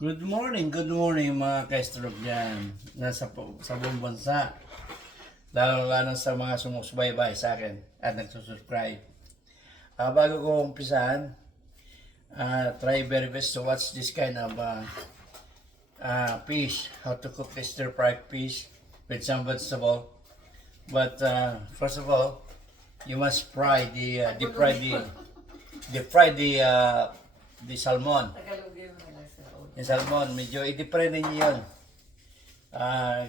Good morning mga ka-stroke dyan. Sa buong bansa. Lalo sa mga sumusubaybay sa akin at nagsusubscribe. Bago ko umpisahan, try very best to watch this kind of fish. How to cook stir-fried fish with some vegetable. But first of all, you must fry deep fry the salmon. Yung salmon, medyo i-deep-fry ninyo yun.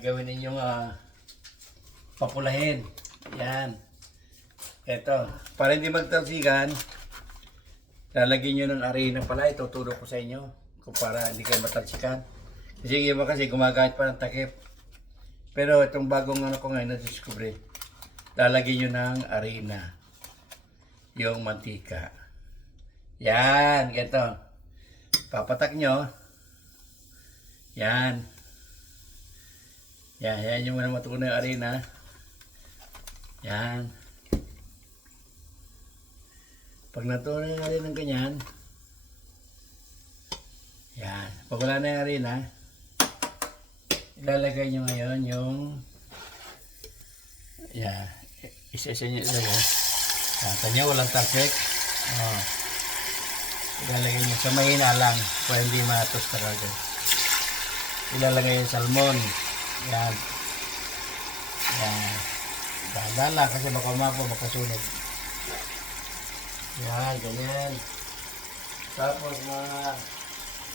Gawin ninyong papulahin. Yan. Ito. Para hindi magtalsikan, lalagyan nyo ng arena pala. Ituturo ko sa inyo. Kung para hindi kayo matalsikan. Kasi iba kasi gumagamit pa ng takip. Pero itong bagong ko ngayon na-discover, lalagyan nyo ng arena. Yung mantika. Yan. Ganito. Papatak nyo. Yan. Yan yung muna matukoy na yung arena. Yan. Pag natukoy na yung arena ng ganyan, yan. Pag wala na yung arena, ilalagay nyo ngayon yung, yan. Isa-isa nyo ilagay. Tanya, walang tarpek. Ilalagay nyo sa mahina lang para hindi matos talaga. Ilalagay yung salmon. Yan. Yan. Dahan-dahan lang kasi baka umapo, makasunog. Yan, ganyan. Tapos mga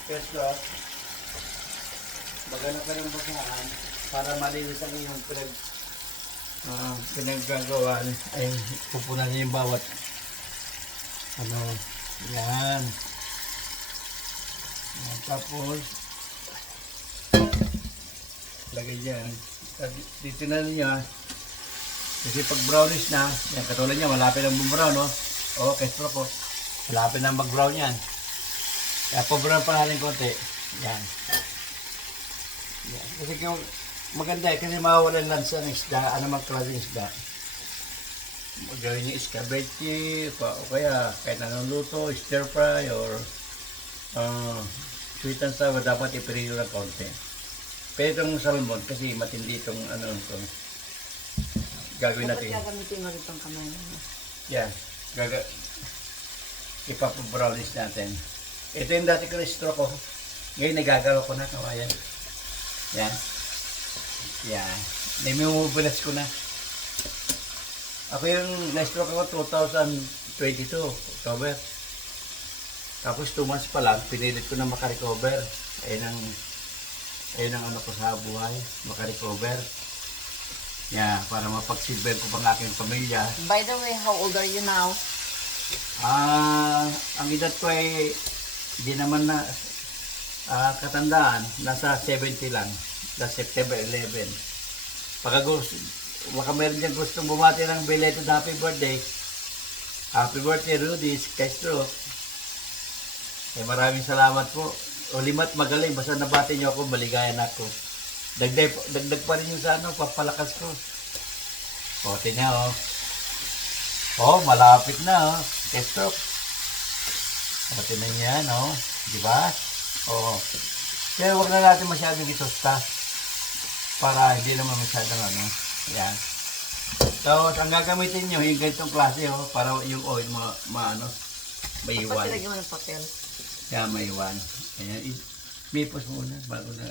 pesto, maghanap ka ng basahan para malinis ang iyong pinaggagawan. Ay, pupunan niyo yung bawat yan. Yan. Tapos lagay dyan. Dito na ninyo kasi pag brownish na, yan, katulad niya, malapit ang brown, no? Okay, stroke ko. Malapit na mag-brown yan. Kaya pa-brown pa natin konti. Yan. Yan. Kasi maganda kasi mawawalan lansa ng isda, anumang klaseng isda. Gawin yung escabeche, o kaya kahit anong luto, stir fry, or sweet and sour, dapat ipirilo ng konti. Pero itong salmon, kasi matindi itong gagawin natin. Dapat gagamitin mo rin itong kamay mo. Yeah, ipapabrownish natin. Ito yung dati ko na-stroke ko. Ngayon nagagalaw ko na, kawayan. Yan. Yan. Namimubilas ko na. Ako yung na-stroke ako 2022, October. Tapos 2 months pa lang, pinilit ko na makarecover. Ayun ang ko sa buhay, makarecover. Yeah, para mapagsilver ko pang aking pamilya. By the way, how old are you now? Ang edad ko ay hindi naman na katandaan, nasa 70 lang, last September 11. Baka meron dyan gustong bumati ng belated happy birthday. Happy birthday, Rudy, Castro. Maraming salamat po. Ulimat magaling, basta nabati niyo ako, maligayan ako. Dagdag pa rin yung sa papalakas ko. Tingnan malapit na Castro. Tingnan niya, di ba? Pero wag na natin masyadong itosta para hindi naman masyadong yan. So, ang gagamitin nyo, yung ganitong klase, para yung oil maiwan. Pati lagyan mo ng papel. Kaya maiwan. Ayan, mipos muna bago na